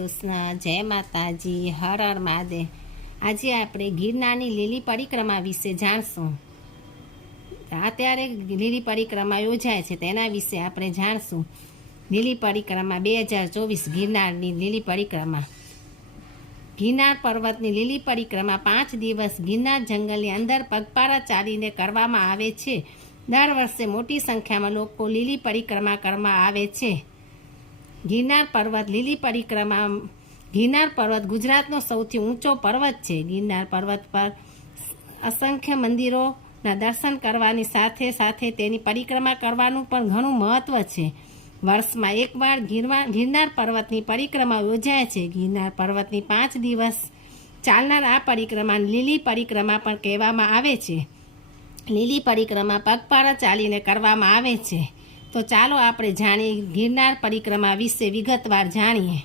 કૃષ્ણ, જય માતાજી, હર હર મહાદેવ। આજે આપણે ગિરનારની લીલી પરિક્રમા વિશે જાણશું। અત્યારે લીલી પરિક્રમા યોજાય છે તેના વિશે આપણે જાણશું। લીલી પરિક્રમા 2024 ગિરનારની લીલી પરિક્રમા। ગિરનાર પર્વતની લીલી પરિક્રમા 5 દિવસ ગિરનાર જંગલની અંદર પગપાળા ચાલીને કરવામાં આવે છે। દર વર્ષે મોટી સંખ્યામાં લોકો લીલી પરિક્રમા કરવામાં આવે છે। ગિરનાર પર્વત લીલી પરિક્રમા। ગિરનાર પર્વત ગુજરાતનો સૌથી ઊંચો પર્વત છે। ગિરનાર પર્વત પર અસંખ્ય મંદિરોના દર્શન કરવાની સાથે સાથે તેની પરિક્રમા કરવાનું પણ ઘણું મહત્વ છે। વર્ષમાં એકવાર ગિરનાર પર્વતની પરિક્રમા યોજાય છે। ગિરનાર પર્વતની 5 દિવસ ચાલનાર આ પરિક્રમાને લીલી પરિક્રમા પણ કહેવામાં આવે છે। લીલી પરિક્રમા પગપાળા ચાલીને કરવામાં આવે છે। તો ચાલો આપણે જાણીએ ગિરનાર પરિક્રમા વિશે વિગતવાર જાણીએ।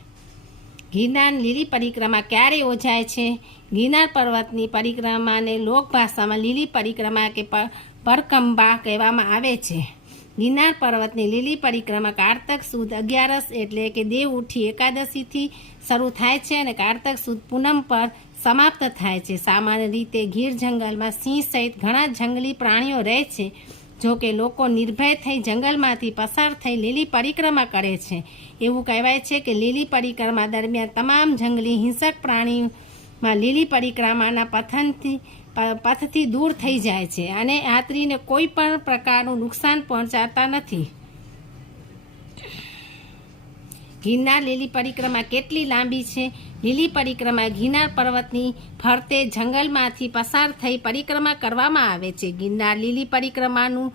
ગિરનાર લીલી પરિક્રમા ક્યારે યોજાય છે? ગિરનાર પર્વતની પરિક્રમાને લોકભાષામાં લીલી પરિક્રમા કે પરકંબા કહેવામાં આવે છે। ગિરનાર પર્વતની લીલી પરિક્રમા કારતક સુદ 11 એટલે કે દેવ ઉઠી એકાદશીથી શરૂ થાય છે અને કારતક સુદ પૂનમ પર સમાપ્ત થાય છે। સામાન્ય રીતે ગીર જંગલમાં સિંહ સહિત ઘણા જંગલી પ્રાણીઓ રહે છે। જો કે લોકો નિર્ભય થઈ જંગલમાંથી પસાર થઈ લીલી પરિક્રમા કરે છે। એવું કહેવાય છે કે લીલી પરિક્રમા દરમિયાન તમામ જંગલી હિંસક પ્રાણીઓમાં લીલી પરિક્રમાના પથથી દૂર થઈ જાય છે અને યાત્રીને કોઈ પણ પ્રકારનું નુકસાન પહોંચાડતા નથી। ગિરનાર લીલી પરિક્રમા કેટલી લાંબી છે? લીલી પરિક્રમા ગિરનાર પર્વતની ફરતે જંગલમાંથી પસાર થઈ પરિક્રમા કરવામાં આવે છે। ગિરનાર લીલી પરિક્રમાનું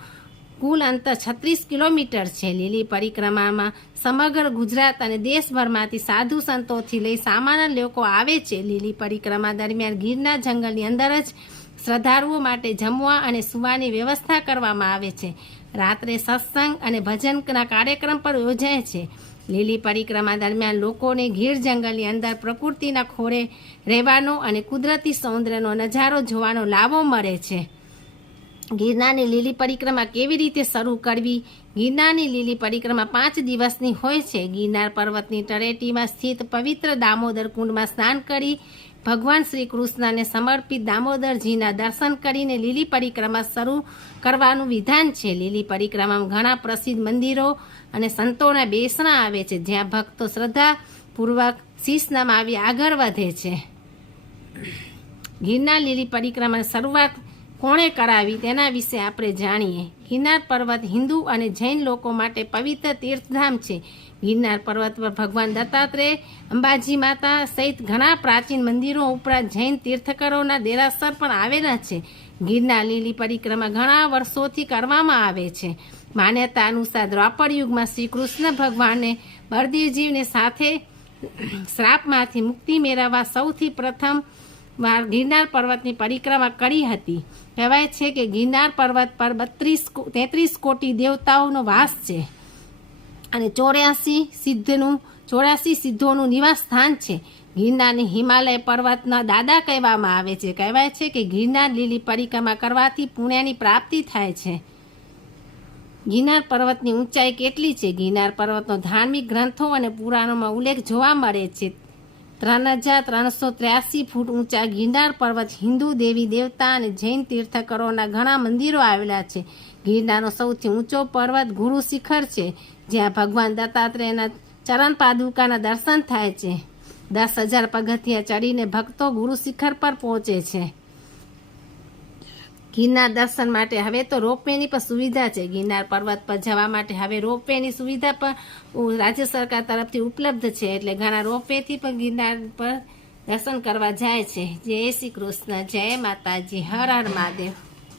કુલ અંતર 36 કિલોમીટર છે। લીલી પરિક્રમામાં સમગ્ર ગુજરાત અને દેશભરમાંથી સાધુ સંતોથી લઈ સામાન્ય લોકો આવે છે। લીલી પરિક્રમા દરમિયાન ગિરનાર જંગલની અંદર જ શ્રદ્ધાળુઓ માટે જમવા અને સૂવાની વ્યવસ્થા કરવામાં આવે છે। રાત્રે સત્સંગ અને ભજનના કાર્યક્રમ પણ યોજાય છે। લીલી પરિક્રમા દરમિયાન લોકોને ગીર જંગલની અંદર પ્રકૃતિના ખોળે રહેવાનો અને કુદરતી સૌંદર્યનો નજારો જોવાનો લાભો મળે છે। ગિરનારની લીલી પરિક્રમા કેવી રીતે શરૂ કરવી? ગિરનારની લીલી પરિક્રમા 5 દિવસની હોય છે। ગિરનાર પર્વતની તળેટીમાં સ્થિત પવિત્ર દામોદર કુંડમાં સ્નાન કરી ભગવાન શ્રી કૃષ્ણને સમર્પિત દામોદરજીના દર્શન કરીને લીલી પરિક્રમા શરૂ કરવાનું વિધાન છે। લીલી પરિક્રમામાં ઘણા પ્રસિદ્ધ મંદિરો અને સંતોના બેસણા આવે છે જ્યાં ભક્તો શ્રદ્ધાપૂર્વક શીશ નમાવી આગળ વધે છે। ગિરનાર લીલી પરિક્રમાની શરૂઆત કોણે કરાવી તેના વિશે આપણે જાણીએ। ગિરનાર પર્વત હિન્દુ અને જૈન લોકો માટે પવિત્ર તીર્થધામ છે। ગિરનાર પર્વત પર ભગવાન દત્તાત્રેય, અંબાજી માતા સહિત ઘણા પ્રાચીન મંદિરો ઉપરાંત જૈન તીર્થંકરોના દેરાસર પણ આવેલા છે। ગિરનાર લીલી પરિક્રમા ઘણા વર્ષોથી કરવામાં આવે છે। માન્યતા અનુસાર દ્વાપર યુગમાં શ્રી કૃષ્ણ ભગવાને બળદેવજીને સાથે શ્રાપમાંથી મુક્તિ મેળવવા સૌથી પ્રથમ વાર ગિરનાર પર્વતની પરિક્રમા કરી હતી। કહેવાય છે કે ગિરનાર પર્વત પર 33 કોટી દેવતાઓનો વાસ છે અને 84 સિદ્ધોનું નિવાસ સ્થાન છે। ગિરનારની હિમાલય પર્વતના દાદા કહેવામાં આવે છે। કહેવાય છે કે ગિરનાર લીલી પરિક્રમા કરવાથી પુણ્યની પ્રાપ્તિ થાય છે। ગિરનાર પર્વતની ઊંચાઈ કેટલી છે? ગિરનાર પર્વતનો ધાર્મિક ગ્રંથો અને પુરાણોમાં ઉલ્લેખ જોવા મળે છે। 3383 ફૂટ ઊંચા ગિરનાર પર્વત હિન્દુ દેવી દેવતા અને જૈન તીર્થંકરોના ઘણા મંદિરો આવેલા છે। ગિરનારનો સૌથી ઊંચો પર્વત ગુરુ શિખર છે જ્યાં ભગવાન દત્તાત્રેયના ચરણ પાદુકાના દર્શન થાય છે। 10,000 પગથિયા ચડીને ભક્તો ગુરુ શિખર પર પહોંચે છે। ગિરનાર દર્શન માટે હવે તો રોપવેની પણ સુવિધા છે। ગિરનાર પર્વત પર જવા માટે હવે રોપવેની સુવિધા પણ રાજ્ય સરકાર તરફથી ઉપલબ્ધ છે એટલે ઘણા રોપવેથી પણ ગિરનાર પર દર્શન કરવા જાય છે। જય શ્રી કૃષ્ણ, જય માતાજી, હર હર મહાદેવ।